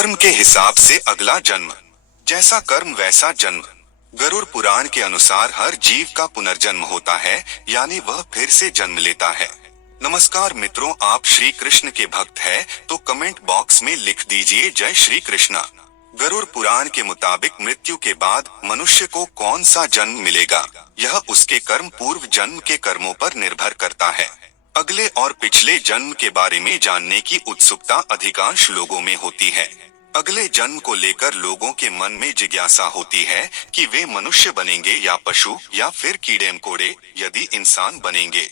कर्म के हिसाब से अगला जन्म, जैसा कर्म वैसा जन्म। गरुड़ पुराण के अनुसार हर जीव का पुनर्जन्म होता है, यानी वह फिर से जन्म लेता है। नमस्कार मित्रों, आप श्री कृष्ण के भक्त हैं तो कमेंट बॉक्स में लिख दीजिए जय श्री कृष्णा। गरुड़ पुराण के मुताबिक मृत्यु के बाद मनुष्य को कौन सा जन्म मिलेगा, यह उसके कर्म पूर्व जन्म के कर्मों पर निर्भर करता है। अगले और पिछले जन्म के बारे में जानने की उत्सुकता अधिकांश लोगों में होती है। अगले जन्म को लेकर लोगों के मन में जिज्ञासा होती है कि वे मनुष्य बनेंगे या पशु या फिर कीड़े मकोड़े, यदि इंसान बनेंगे।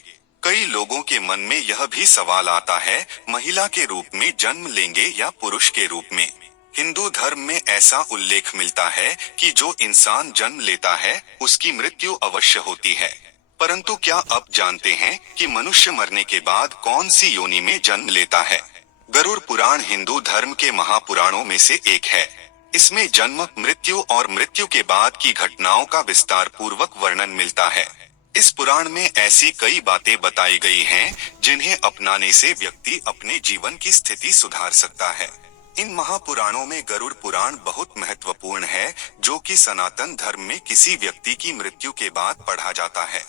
कई लोगों के मन में यह भी सवाल आता है, महिला के रूप में जन्म लेंगे या पुरुष के रूप में। हिंदू धर्म में ऐसा उल्लेख मिलता है कि जो इंसान जन्म लेता है उसकी मृत्यु अवश्य होती है। परंतु क्या आप जानते हैं कि मनुष्य मरने के बाद कौन सी योनि में जन्म लेता है? गरुड़ पुराण हिंदू धर्म के महापुराणों में से एक है। इसमें जन्म, मृत्यु और मृत्यु के बाद की घटनाओं का विस्तार पूर्वक वर्णन मिलता है। इस पुराण में ऐसी कई बातें बताई गई हैं, जिन्हें अपनाने से व्यक्ति अपने जीवन की स्थिति सुधार सकता है। इन महापुराणों में गरुड़ पुराण बहुत महत्वपूर्ण है, जो कि सनातन धर्म में किसी व्यक्ति की मृत्यु के बाद पढ़ा जाता है।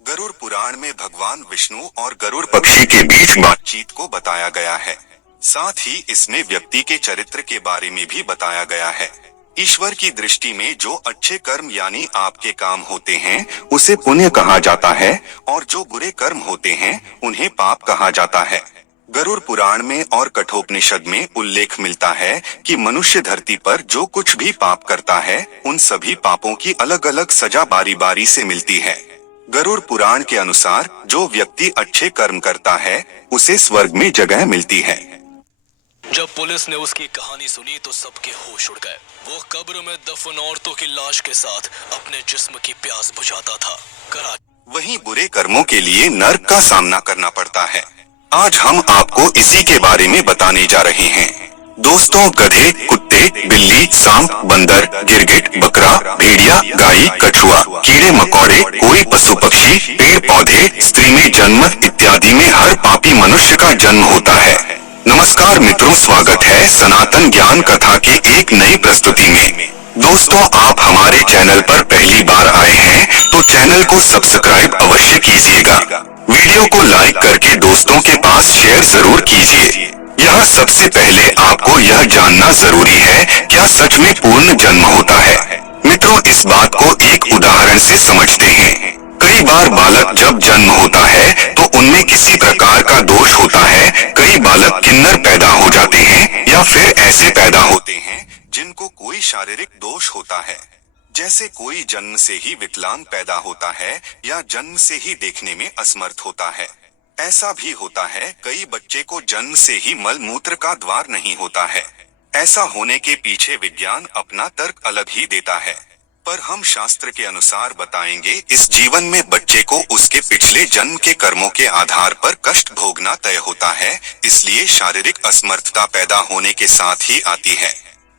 गरुड़ पुराण में भगवान विष्णु और गरुड़ पक्षी के बीच बातचीत को बताया गया है। साथ ही इसमें व्यक्ति के चरित्र के बारे में भी बताया गया है। ईश्वर की दृष्टि में जो अच्छे कर्म यानी आपके काम होते हैं उसे पुण्य कहा जाता है, और जो बुरे कर्म होते हैं उन्हें पाप कहा जाता है। गरुड़ पुराण में और कठोपनिषद में उल्लेख मिलता है कि मनुष्य धरती पर जो कुछ भी पाप करता है उन सभी पापों की अलग अलग सजा बारी बारी से मिलती है। गरुड़ पुराण के अनुसार जो व्यक्ति अच्छे कर्म करता है उसे स्वर्ग में जगह मिलती है। जब पुलिस ने उसकी कहानी सुनी तो सबके होश उड़ गए। वो कब्र में दफन औरतों की लाश के साथ अपने जिस्म की प्यास बुझाता था। वहीं बुरे कर्मों के लिए नर्क का सामना करना पड़ता है। आज हम आपको इसी के बारे में बताने जा रहे हैं। दोस्तों, गधे, कुत्ते, बिल्ली, सांप, बंदर, गिरगिट, बकरा, भेड़िया, गाय, कछुआ, कीड़े मकोड़े, कोई पशु पक्षी, पेड़ पौधे, स्त्री में जन्म इत्यादि में हर पापी मनुष्य का जन्म होता है। नमस्कार मित्रों, स्वागत है सनातन ज्ञान कथा के एक नई प्रस्तुति में। दोस्तों, आप हमारे चैनल पर पहली बार आए हैं तो चैनल को सब्सक्राइब अवश्य कीजिएगा। वीडियो को लाइक करके दोस्तों के पास शेयर जरूर कीजिए। यहाँ सबसे पहले आपको यह जानना जरूरी है, क्या सच में पूर्ण जन्म होता है? मित्रों, इस बात को एक उदाहरण से समझते हैं। कई बार बालक जब जन्म होता है तो उनमें किसी प्रकार का दोष होता है। कई बालक किन्नर पैदा हो जाते हैं या फिर ऐसे पैदा होते हैं जिनको कोई शारीरिक दोष होता है, जैसे कोई जन्म से ही विकलांग पैदा होता है या जन्म से ही देखने में असमर्थ होता है। ऐसा भी होता है कई बच्चे को जन्म से ही मल मूत्र का द्वार नहीं होता है। ऐसा होने के पीछे विज्ञान अपना तर्क अलग ही देता है, पर हम शास्त्र के अनुसार बताएंगे इस जीवन में बच्चे को उसके पिछले जन्म के कर्मों के आधार पर कष्ट भोगना तय होता है, इसलिए शारीरिक असमर्थता पैदा होने के साथ ही आती है।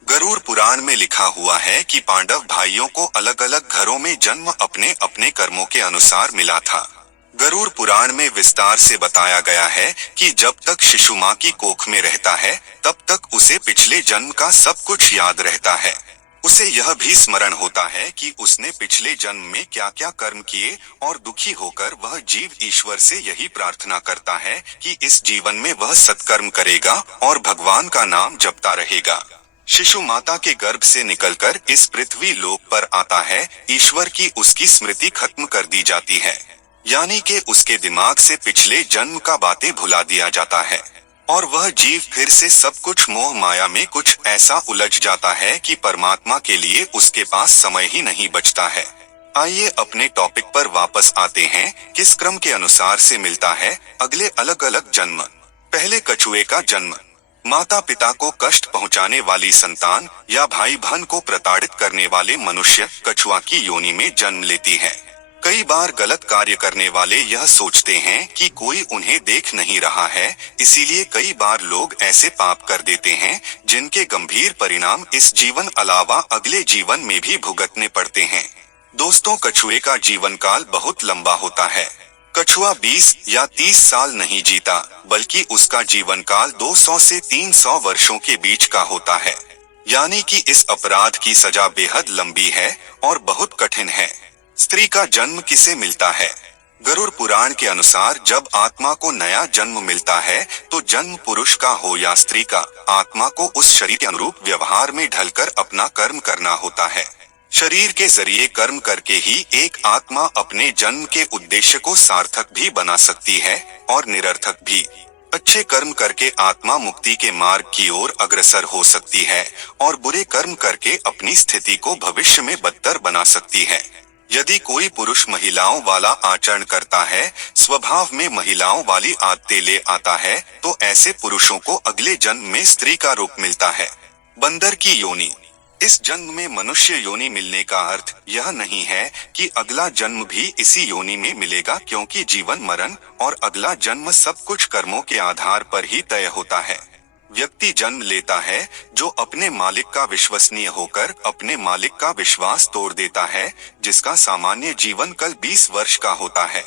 गरुड़ पुराण में लिखा हुआ है कि पांडव भाइयों को अलग अलग घरों में जन्म अपने अपने कर्मों के अनुसार मिला था। गरुड़ पुराण में विस्तार से बताया गया है कि जब तक शिशु माँ की कोख में रहता है तब तक उसे पिछले जन्म का सब कुछ याद रहता है। उसे यह भी स्मरण होता है कि उसने पिछले जन्म में क्या क्या कर्म किए, और दुखी होकर वह जीव ईश्वर से यही प्रार्थना करता है कि इस जीवन में वह सत्कर्म करेगा और भगवान का नाम जपता रहेगा। शिशु माता के गर्भ से निकलकर इस पृथ्वी लोक पर आता है, ईश्वर की उसकी स्मृति खत्म कर दी जाती है, यानी कि उसके दिमाग से पिछले जन्म का बातें भुला दिया जाता है, और वह जीव फिर से सब कुछ मोह माया में कुछ ऐसा उलझ जाता है कि परमात्मा के लिए उसके पास समय ही नहीं बचता है। आइए अपने टॉपिक पर वापस आते हैं। किस क्रम के अनुसार से मिलता है अगले अलग अलग जन्म? पहले कछुए का जन्म। माता पिता को कष्ट पहुंचाने वाली संतान या भाई बहन को प्रताड़ित करने वाले मनुष्य कछुआ की योनि में जन्म लेती है। कई बार गलत कार्य करने वाले यह सोचते हैं कि कोई उन्हें देख नहीं रहा है, इसीलिए कई बार लोग ऐसे पाप कर देते हैं जिनके गंभीर परिणाम इस जीवन अलावा अगले जीवन में भी भुगतने पड़ते हैं। दोस्तों, कछुए का जीवन काल बहुत लंबा होता है। कछुआ 20 या 30 साल नहीं जीता, बल्कि उसका जीवन काल 200 से 300 वर्षों के बीच का होता है। यानी कि इस अपराध की सजा बेहद लंबी है और बहुत कठिन है। स्त्री का जन्म किसे मिलता है? गरुड़ पुराण के अनुसार जब आत्मा को नया जन्म मिलता है तो जन्म पुरुष का हो या स्त्री का, आत्मा को उस शरीर के अनुरूप व्यवहार में ढलकर अपना कर्म करना होता है। शरीर के जरिए कर्म करके ही एक आत्मा अपने जन्म के उद्देश्य को सार्थक भी बना सकती है और निरर्थक भी। अच्छे कर्म करके आत्मा मुक्ति के मार्ग की ओर अग्रसर हो सकती है और बुरे कर्म करके अपनी स्थिति को भविष्य में बदतर बना सकती है। यदि कोई पुरुष महिलाओं वाला आचरण करता है, स्वभाव में महिलाओं वाली आदतें ले आता है, तो ऐसे पुरुषों को अगले जन्म में स्त्री का रूप मिलता है। बंदर की योनि। इस जन्म में मनुष्य योनि मिलने का अर्थ यह नहीं है कि अगला जन्म भी इसी योनि में मिलेगा, क्योंकि जीवन मरण और अगला जन्म सब कुछ कर्मों के आधार पर ही तय होता है। व्यक्ति जन्म लेता है जो अपने मालिक का विश्वसनीय होकर अपने मालिक का विश्वास तोड़ देता है, जिसका सामान्य जीवन काल 20 वर्ष का होता है।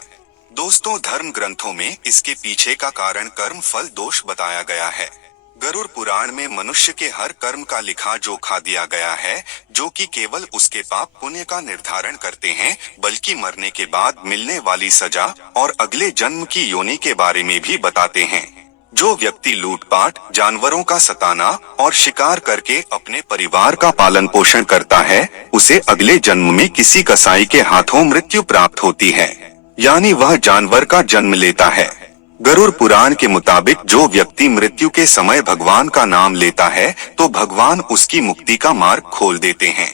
दोस्तों, धर्म ग्रंथों में इसके पीछे का कारण कर्म फल दोष बताया गया है। गरुड़ पुराण में मनुष्य के हर कर्म का लिखा जोखा दिया गया है, जो कि केवल उसके पाप पुण्य का निर्धारण करते हैं, बल्कि मरने के बाद मिलने वाली सजा और अगले जन्म की योनि के बारे में भी बताते हैं। जो व्यक्ति लूटपाट, जानवरों का सताना और शिकार करके अपने परिवार का पालन पोषण करता है, उसे अगले जन्म में किसी कसाई के हाथों मृत्यु प्राप्त होती है, यानी वह जानवर का जन्म लेता है। गरुड़ पुराण के मुताबिक जो व्यक्ति मृत्यु के समय भगवान का नाम लेता है तो भगवान उसकी मुक्ति का मार्ग खोल देते हैं।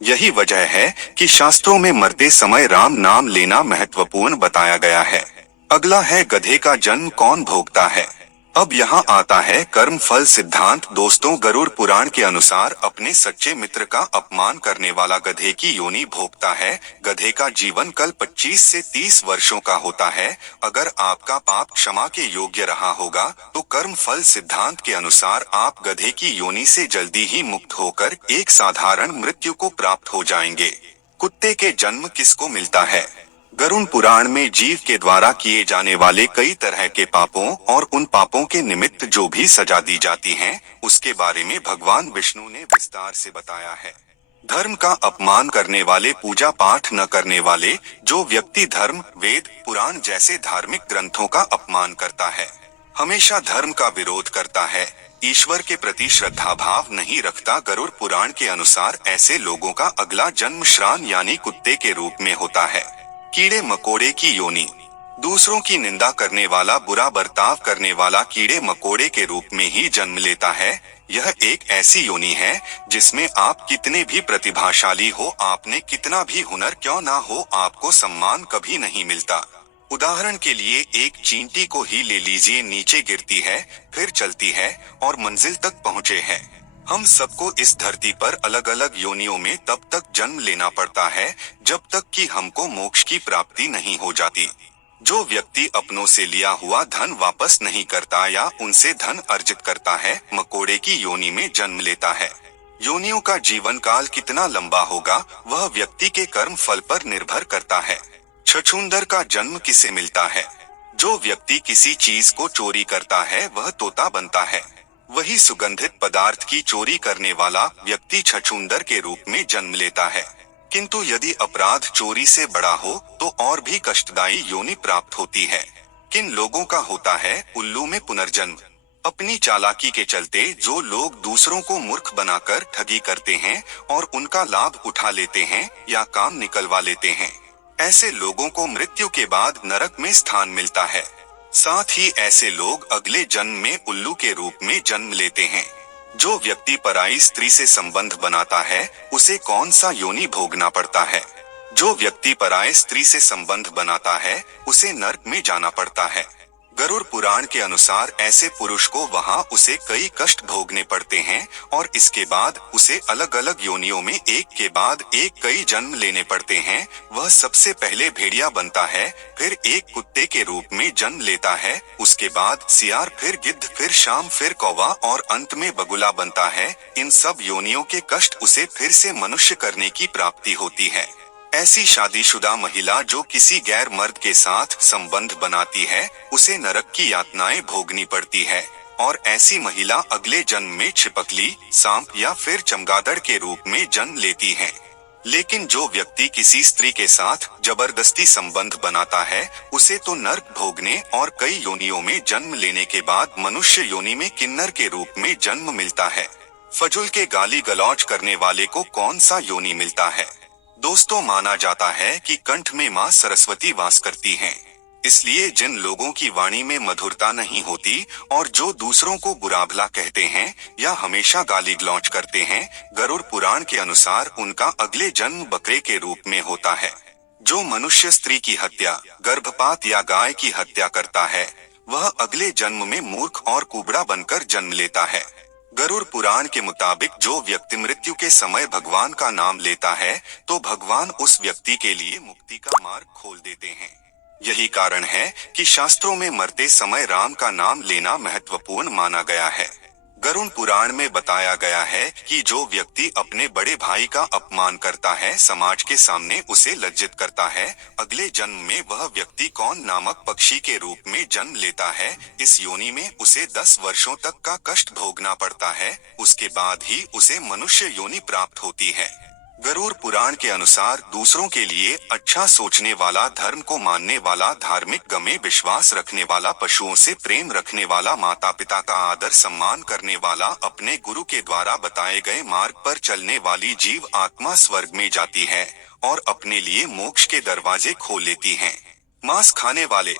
यही वजह है कि शास्त्रों में मरते समय राम नाम लेना महत्वपूर्ण बताया गया है। अगला है गधे का जन्म कौन भोगता है। अब यहाँ आता है कर्म फल सिद्धांत। दोस्तों, गरुड़ पुराण के अनुसार अपने सच्चे मित्र का अपमान करने वाला गधे की योनि भोगता है। गधे का जीवन काल 25 से 30 वर्षों का होता है। अगर आपका पाप क्षमा के योग्य रहा होगा तो कर्म फल सिद्धांत के अनुसार आप गधे की योनि से जल्दी ही मुक्त होकर एक साधारण मृत्यु को प्राप्त हो जाएंगे। कुत्ते के जन्म किसको मिलता है। गरुड़ पुराण में जीव के द्वारा किए जाने वाले कई तरह के पापों और उन पापों के निमित्त जो भी सजा दी जाती है, उसके बारे में भगवान विष्णु ने विस्तार से बताया है। धर्म का अपमान करने वाले, पूजा पाठ न करने वाले, जो व्यक्ति धर्म, वेद, पुराण जैसे धार्मिक ग्रंथों का अपमान करता है, हमेशा धर्म का विरोध करता है, ईश्वर के प्रति श्रद्धा भाव नहीं रखता, गरुड़ पुराण के अनुसार ऐसे लोगों का अगला जन्म श्रान यानी कुत्ते के रूप में होता है। कीड़े मकोड़े की योनि। दूसरों की निंदा करने वाला, बुरा बर्ताव करने वाला कीड़े मकोड़े के रूप में ही जन्म लेता है। यह एक ऐसी योनि है जिसमें आप कितने भी प्रतिभाशाली हो, आपने कितना भी हुनर क्यों ना हो, आपको सम्मान कभी नहीं मिलता। उदाहरण के लिए एक चींटी को ही ले लीजिए, नीचे गिरती है, फिर चलती है और मंजिल तक पहुँचे है। हम सबको इस धरती पर अलग अलग योनियों में तब तक जन्म लेना पड़ता है जब तक कि हमको मोक्ष की प्राप्ति नहीं हो जाती। जो व्यक्ति अपनों से लिया हुआ धन वापस नहीं करता या उनसे धन अर्जित करता है, मकोड़े की योनि में जन्म लेता है। योनियों का जीवन काल कितना लंबा होगा वह व्यक्ति के कर्म फल पर निर्भर करता है। छछूंदर का जन्म किसे मिलता है। जो व्यक्ति किसी चीज को चोरी करता है वह तोता बनता है। वही सुगंधित पदार्थ की चोरी करने वाला व्यक्ति छछूंदर के रूप में जन्म लेता है। किंतु यदि अपराध चोरी से बड़ा हो तो और भी कष्टदायी योनि प्राप्त होती है। किन लोगों का होता है उल्लू में पुनर्जन्म। अपनी चालाकी के चलते जो लोग दूसरों को मूर्ख बनाकर ठगी करते हैं और उनका लाभ उठा लेते हैं या काम निकलवा लेते हैं, ऐसे लोगों को मृत्यु के बाद नरक में स्थान मिलता है। साथ ही ऐसे लोग अगले जन्म में उल्लू के रूप में जन्म लेते हैं। जो व्यक्ति पराई स्त्री से संबंध बनाता है उसे कौन सा योनि भोगना पड़ता है। जो व्यक्ति पराई स्त्री से संबंध बनाता है उसे नरक में जाना पड़ता है। गरुड़ पुराण के अनुसार ऐसे पुरुष को वहां उसे कई कष्ट भोगने पड़ते हैं और इसके बाद उसे अलग अलग योनियों में एक के बाद एक कई जन्म लेने पड़ते हैं। वह सबसे पहले भेड़िया बनता है, फिर एक कुत्ते के रूप में जन्म लेता है, उसके बाद सियार, फिर गिद्ध, फिर शाम, फिर कौवा और अंत में बगुला बनता है। इन सब योनियों के कष्ट उसे फिर से मनुष्य करने की प्राप्ति होती है। ऐसी शादीशुदा महिला जो किसी गैर मर्द के साथ संबंध बनाती है, उसे नरक की यातनाएं भोगनी पड़ती है और ऐसी महिला अगले जन्म में छिपकली, सांप या फिर चमगादड़ के रूप में जन्म लेती है। लेकिन जो व्यक्ति किसी स्त्री के साथ जबरदस्ती संबंध बनाता है, उसे तो नर्क भोगने और कई योनियों में जन्म लेने के बाद मनुष्य योनि में किन्नर के रूप में जन्म मिलता है। फजुल के गाली गलौज करने वाले को कौन सा योनि मिलता है? दोस्तों, माना जाता है कि कंठ में माँ सरस्वती वास करती हैं। इसलिए जिन लोगों की वाणी में मधुरता नहीं होती और जो दूसरों को बुरा भला कहते हैं या हमेशा गाली गलौज करते हैं, गरुड़ पुराण के अनुसार उनका अगले जन्म बकरे के रूप में होता है। जो मनुष्य स्त्री की हत्या, गर्भपात या गाय की हत्या करता है, वह अगले जन्म में मूर्ख और कुबड़ा बनकर जन्म लेता है। गरुड़ पुराण के मुताबिक जो व्यक्ति मृत्यु के समय भगवान का नाम लेता है, तो भगवान उस व्यक्ति के लिए मुक्ति का मार्ग खोल देते हैं। यही कारण है कि शास्त्रों में मरते समय राम का नाम लेना महत्वपूर्ण माना गया है। गरुड़ पुराण में बताया गया है कि जो व्यक्ति अपने बड़े भाई का अपमान करता है, समाज के सामने उसे लज्जित करता है, अगले जन्म में वह व्यक्ति कौन नामक पक्षी के रूप में जन्म लेता है। इस योनि में उसे 10 वर्षों तक का कष्ट भोगना पड़ता है, उसके बाद ही उसे मनुष्य योनि प्राप्त होती है। गरुड़ पुराण के अनुसार दूसरों के लिए अच्छा सोचने वाला, धर्म को मानने वाला, धार्मिक गमे विश्वास रखने वाला, पशुओं से प्रेम रखने वाला, माता पिता का आदर सम्मान करने वाला, अपने गुरु के द्वारा बताए गए मार्ग पर चलने वाली जीव आत्मा स्वर्ग में जाती है और अपने लिए मोक्ष के दरवाजे खोल लेती है। मांस खाने वाले,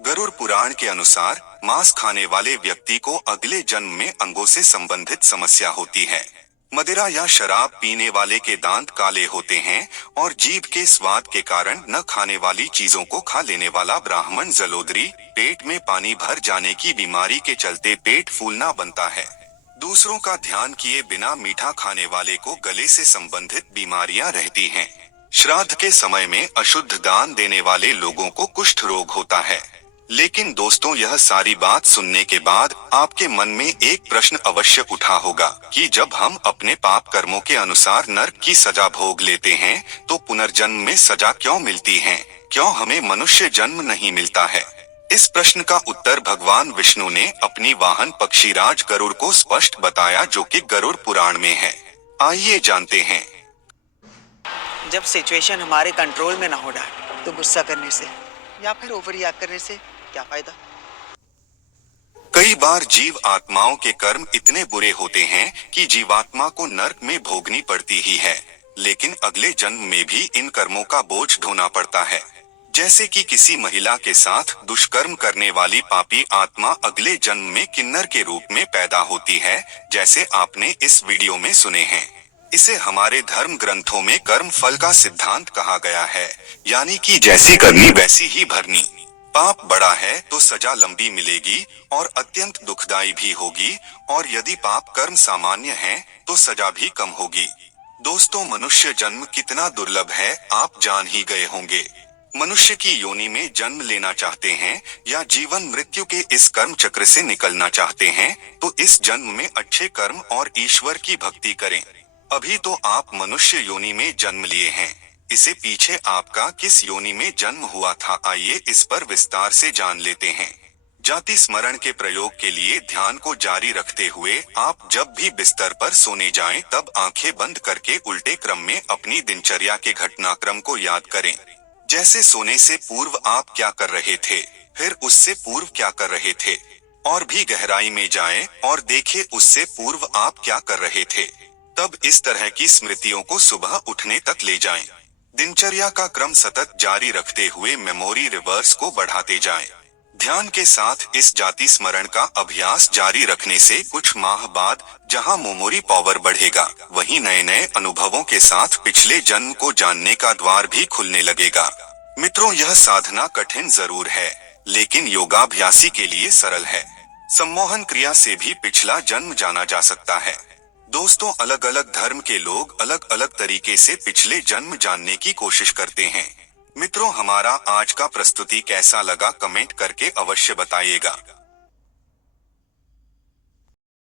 गरुड़ पुराण के अनुसार मांस खाने वाले व्यक्ति को अगले जन्म में अंगों से संबंधित समस्या होती है। मदिरा या शराब पीने वाले के दांत काले होते हैं और जीभ के स्वाद के कारण न खाने वाली चीजों को खा लेने वाला ब्राह्मण जलोदरी, पेट में पानी भर जाने की बीमारी के चलते पेट फूलना बनता है। दूसरों का ध्यान किए बिना मीठा खाने वाले को गले से संबंधित बीमारियां रहती हैं। श्राद्ध के समय में अशुद्ध दान देने वाले लोगों को कुष्ठ रोग होता है। लेकिन दोस्तों, यह सारी बात सुनने के बाद आपके मन में एक प्रश्न अवश्य उठा होगा कि जब हम अपने पाप कर्मों के अनुसार नरक की सजा भोग लेते हैं, तो पुनर्जन्म में सजा क्यों मिलती है? क्यों हमें मनुष्य जन्म नहीं मिलता है? इस प्रश्न का उत्तर भगवान विष्णु ने अपनी वाहन पक्षीराज गरुड़ को स्पष्ट बताया, जो कि गरुड़ पुराण में है। आइए जानते हैं। जब सिचुएशन हमारे कंट्रोल में ना हो डाल, तो गुस्सा करने से या फिर ओवर रिएक्ट करने से क्या फायदा? कई बार जीव आत्माओं के कर्म इतने बुरे होते हैं कि जीवात्मा को नरक में भोगनी पड़ती ही है, लेकिन अगले जन्म में भी इन कर्मों का बोझ ढोना पड़ता है। जैसे कि किसी महिला के साथ दुष्कर्म करने वाली पापी आत्मा अगले जन्म में किन्नर के रूप में पैदा होती है, जैसे आपने इस वीडियो में सुने हैं। इसे हमारे धर्म ग्रंथों में कर्म फल का सिद्धांत कहा गया है, यानी कि जैसी करनी वैसी ही भरनी। पाप बड़ा है तो सजा लंबी मिलेगी और अत्यंत दुखदायी भी होगी, और यदि पाप कर्म सामान्य है तो सजा भी कम होगी। दोस्तों, मनुष्य जन्म कितना दुर्लभ है आप जान ही गए होंगे। मनुष्य की योनि में जन्म लेना चाहते हैं या जीवन मृत्यु के इस कर्म चक्र से निकलना चाहते हैं, तो इस जन्म में अच्छे कर्म और ईश्वर की भक्ति करें। अभी तो आप मनुष्य योनि में जन्म लिए हैं, इसे पीछे आपका किस योनि में जन्म हुआ था, आइए इस पर विस्तार से जान लेते हैं। जाति स्मरण के प्रयोग के लिए ध्यान को जारी रखते हुए आप जब भी बिस्तर पर सोने जाएं, तब आंखें बंद करके उल्टे क्रम में अपनी दिनचर्या के घटनाक्रम को याद करें। जैसे सोने से पूर्व आप क्या कर रहे थे, फिर उससे पूर्व क्या कर रहे थे, और भी गहराई में जाएं और देखें उससे पूर्व आप क्या कर रहे थे। तब इस तरह की स्मृतियों को सुबह उठने तक ले जाएं। दिनचर्या का क्रम सतत जारी रखते हुए मेमोरी रिवर्स को बढ़ाते जाएं। ध्यान के साथ इस जाति स्मरण का अभ्यास जारी रखने से कुछ माह बाद जहां मेमोरी पावर बढ़ेगा, वहीं नए नए अनुभवों के साथ पिछले जन्म को जानने का द्वार भी खुलने लगेगा। मित्रों, यह साधना कठिन जरूर है, लेकिन योगाभ्यासी के लिए सरल है। सम्मोहन क्रिया से भी पिछला जन्म जाना जा सकता है। दोस्तों, अलग अलग धर्म के लोग अलग अलग तरीके से पिछले जन्म जानने की कोशिश करते हैं। मित्रों, हमारा आज का प्रस्तुति कैसा लगा कमेंट करके अवश्य बताइएगा।